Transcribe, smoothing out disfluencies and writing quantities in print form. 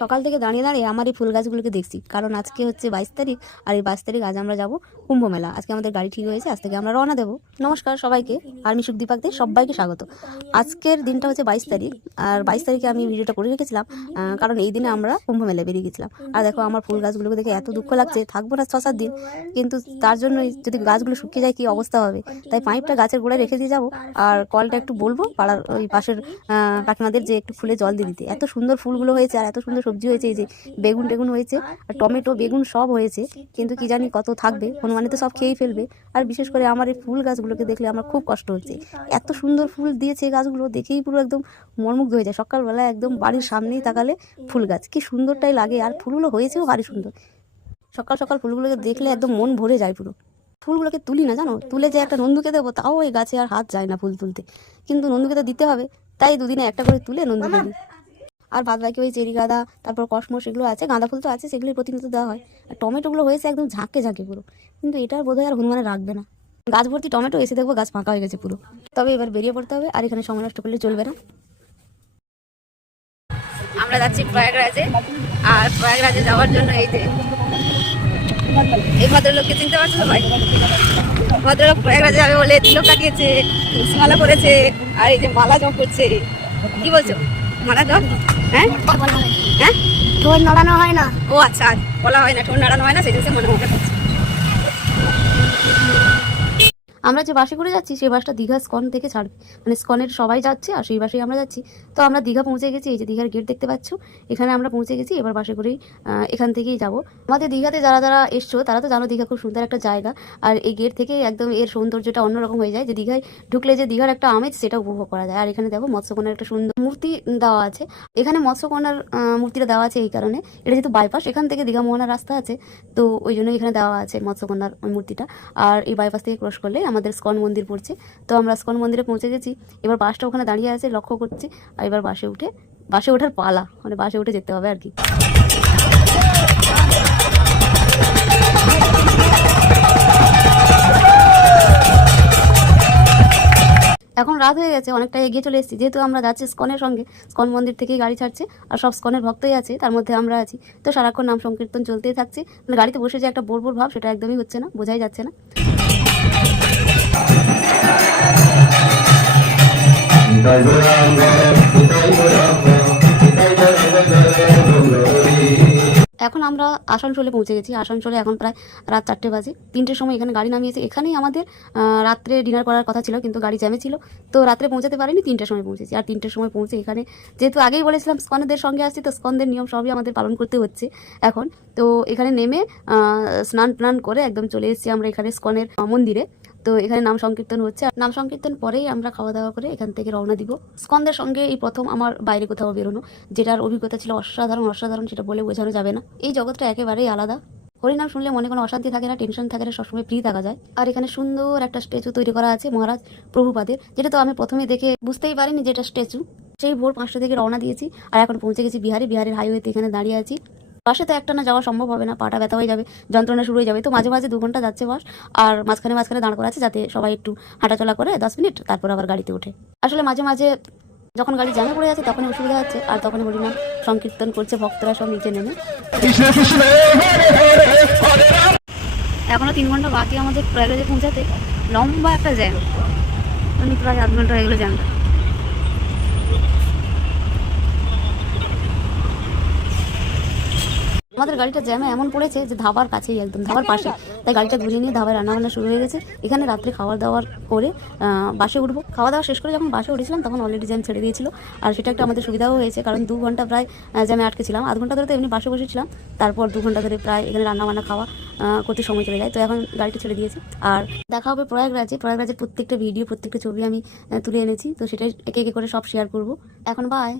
সকাল থেকে দাঁড়িয়ে দাঁড়িয়ে আমার এই ফুল গাছগুলোকে দেখছি, কারণ আজকে হচ্ছে 22 তারিখ। আর এই 22 তারিখ আজ আমরা যাব কুম্ভ মেলা। আজকে আমাদের গাড়ি ঠিক হয়েছে, আজ থেকে আমরা রওনা দেবো। নমস্কার সবাইকে, আর্মি সুখ দীপাকদের সবাইকে স্বাগত। আজকের দিনটা হচ্ছে 22 তারিখ, আর 22 তারিখে আমি ভিডিওটা করে রেখেছিলাম, কারণ এই দিনে আমরা কুম্ভ মেলায় বেরিয়ে গেছিলাম। আর দেখো আমার ফুল গাছগুলোকে দেখে এত দুঃখ লাগছে, থাকবো না 6-7 দিন, কিন্তু তার জন্যই যদি গাছগুলো শুকিয়ে যায় কি অবস্থা হবে, তাই পাইপটা গাছের গোড়ায় রেখে দিয়ে যাবো। আর কলটা একটু বলবো পাড়ার ওই পাশের কাকিমাদের যে একটু ফুলে জল দিয়ে দিতে। এত সুন্দর ফুলগুলো হয়েছে আর এত সুন্দর সবজি হয়েছে, এই যে বেগুন টেগুন হয়েছে আর টমেটো বেগুন সব হয়েছে, কিন্তু কি জানি কত থাকবে, হনুমানে তো সব খেয়েই ফেলবে। আর বিশেষ করে আমার এই ফুল গাছগুলোকে দেখলে আমার খুব কষ্ট হচ্ছে। এত সুন্দর ফুল দিয়েছে এই গাছগুলো, দেখেই পুরো একদম মনমুগ্ধ হয়ে যায়। সকালবেলা একদম বাড়ির সামনেই তাকালে ফুল গাছ, কি সুন্দরটাই লাগে। আর ফুলগুলো হয়েছেও ভারী সুন্দর। সকাল সকাল ফুলগুলোকে দেখলে একদম মন ভরে যায় পুরো। ফুলগুলোকে তুলি না জানো, তুলে যে একটা নন্দুকে দেবো, তাও ওই গাছে আর হাত যায় না ফুল তুলতে, কিন্তু নন্দুকে তো দিতে হবে, তাই দুদিনে একটা করে তুলে নন্দুকে দিই। আর বাদ বাকি ওই চেরি গাঁদা, তারপর কসমস এগুলো আছে, গাঁদা ফুল তো আছে, সেগুলোই প্রতিনিয়ত দেওয়া হয়। আর টমেটোগুলো হয়েছে একদম ঝাঁকে ঝাঁকে পুরো, কিন্তু এটার বোধহয় আর হনুমানে রাখবে না। গাছ ভর্তি টমেটো, এসে দেখবো গাছ ফাঁকা হয়ে গেছে পুরো। তবে এবার বেরিয়ে পড়তে হবে, আর এখানে সময় নষ্ট করলে চলবে না। আমরা যাচ্ছি প্রয়াগরাজে, আর প্রয়াগরাজে যাওয়ার জন্য এই যে এই ভদ্রলোককে চিনতে পারছো তো ভাই? ভদ্রলোক প্রয়াগরাজে যাবে বলে তিলক কাটিয়েছে, মালা করেছে, আর এই যে মালা জপ করছে। কি বলছো, মালা জপ? হ্যাঁ হ্যাঁ, ঠোঁট নড়ানো হয় না। ও আচ্ছা, বলা হয় না, ঠোঁট নাড়ানো হয় না, সেই জন্য মনে মনে করছে। আমরা যে বাসে করে যাচ্ছি সেই বাসটা দীঘা স্কন থেকে ছাড়বে, মানে স্কনের সবাই যাচ্ছে আর সেই বাসেই আমরা যাচ্ছি। তো আমরা দীঘা পৌঁছে গেছি, এই যে দীঘার গেট দেখতে পাচ্ছ, এখানে আমরা পৌঁছে গেছি। এবার বাসে করেই এখান থেকেই যাব। আমাদের দীঘাতে যারা যারা এসছো তারা তো জানো দীঘা খুব সুন্দর একটা জায়গা, আর এই গেট থেকে একদম এর সৌন্দর্যটা অন্যরকম হয়ে যায়। যে দীঘায় ঢুকলে যে দীঘার একটা আমেজ, সেটা উপভোগ করা যায়। আর এখানে দেখো মৎস্যকন্যার একটা সুন্দর মূর্তি দেওয়া আছে। এখানে মৎস্যকন্যার মূর্তিটা দেওয়া আছে এই কারণে, এটা যেহেতু বাইপাস, এখান থেকে দীঘা মোহনার রাস্তা আছে, তো ওই জন্য এখানে দেওয়া আছে মৎস্যকন্যার ওই মূর্তিটা। আর এই বাইপাস থেকে ক্রস করলে আমাদের স্কন মন্দির পড়ছে। তো আমরা স্কন মন্দিরে পৌঁছে গেছি। এবার বাসটা ওখানে দাঁড়িয়ে আছে, লক্ষ্য করছি। আর এবার বাসে ওঠার পালা, মানে বাসে উঠে যেতে হবে আর কি। এখন রাত হয়ে গেছে, অনেকটা এগিয়ে চলে এসেছি। যেহেতু আমরা যাচ্ছি স্কনের সঙ্গে, স্কন মন্দির থেকেই গাড়ি ছাড়ছে, আর সব স্কনের ভক্তই আছে, তার মধ্যে আমরা আছি। তো সারাক্ষণ নাম সংকীর্তন চলতেই থাকছে, মানে গাড়িতে বসে যে একটা বোর বোর ভাব, সেটা একদমই হচ্ছে না, বোঝাই যাচ্ছে না। এখন আমরা আসানসোলে পৌঁছে গেছি। আসানসোলে এখন প্রায় রাত 4টে বাজে। 3টের সময় এখানে গাড়ি নামিয়েছে। এখানেই আমাদের রাত্রে ডিনার করার কথা ছিল, কিন্তু গাড়ি জ্যামে ছিল, তো রাত্রে পৌঁছাতে পারিনি। 3টের সময় পৌঁছেছি। আর 3টের সময় পৌঁছে এখানে, যেহেতু আগেই বলেছিলাম স্কনদের সঙ্গে আসছি, তো স্কনদের নিয়ম সবই আমাদের পালন করতে হচ্ছে এখন। তো এখানে নেমে স্নান টান করে একদম চলে এসেছি আমরা এখানে স্কনের মন্দিরে। তো এখানে নাম সংকীর্তন হচ্ছে, নাম সংকীর্তন পরেই আমরা খাওয়া দাওয়া করে এখান থেকে রওনা দিব। স্কনদের সঙ্গে এই প্রথম আমার বাইরে কোথাও বেরোনো, যেটার অভিজ্ঞতা ছিল অসাধারণ, সেটা বলে বোঝানো যাবে না। এই জগৎটা একেবারেই আলাদা। হরিনাম শুনলে মনে কোনো অশান্তি থাকে না, টেনশন থাকে না, সবসময় ফ্রি থাকা যায়। আর এখানে সুন্দর একটা স্ট্যাচু তৈরি করা আছে মহারাজ প্রভুপাদের, যেটা তো আমি প্রথমে দেখে বুঝতেই পারিনি যে এটা স্ট্যাচু। সেই ভোর 5টা থেকে রওনা দিয়েছি, আর এখন পৌঁছে গেছি বিহারের হাইওয়েতে। এখানে দাঁড়িয়ে আছি। বাসে তো একটা না যাওয়া সম্ভব হবে না, পাটা ব্যথা হয়ে যাবে, যন্ত্রণা শুরু হয়ে যাবে। তো মাঝে মাঝে 2 ঘন্টা যাচ্ছে বাস, আর মাঝখানে দাঁড় করা আছে, যাতে সবাই একটু হাঁটাচলা করে 10 মিনিট, তারপর আবার গাড়িতে ওঠে। আসলে মাঝে মাঝে যখন গাড়ি জ্যামে পড়ে যাচ্ছে তখনই অসুবিধা হচ্ছে, আর তখনই হরিনাম সংকীর্তন করছে ভক্তরা সব নিচে নেমে। এখনো 3 ঘন্টা বাকি আমাদের প্রয়াগরাজে পৌঁছাতে। লম্বা একটা জ্যাম, মানে প্রায় 8 ঘন্টা হয়ে গেলো জ্যামটা। আমাদের গাড়িটা জ্যামে এমন পড়েছে যে ধাবার কাছেই, একদম ধাবার পাশে, তাই গাড়িটা ধুয়ে নিয়ে ধাবায় রান্নাবান্না শুরু হয়ে গেছে। এখানে রাত্রে খাওয়া দাওয়ার করে বাসে উঠবো। খাওয়া দাওয়া শেষ করে যখন বাসে উঠেছিলাম তখন অলরেডি জ্যাম ছেড়ে দিয়েছিল, আর সেটা একটা আমাদের সুবিধাও হয়েছে, কারণ 2 ঘন্টা প্রায় জ্যামে আটকে ছিলাম। 8 ঘন্টা ধরে তো এমনি বাসে বসেছিলাম, তারপর 2 ঘন্টা ধরে প্রায় এখানে রান্নাবান্না খাওয়া করতে সময় চলে যায়। তো এখন গাড়িটা ছেড়ে দিয়েছি, আর দেখা হবে প্রয়াগরাজের প্রত্যেকটা ভিডিও, প্রত্যেকটা ছবি আমি তুলে এনেছি, তো সেটাই একে একে করে সব শেয়ার করবো। এখন বাই।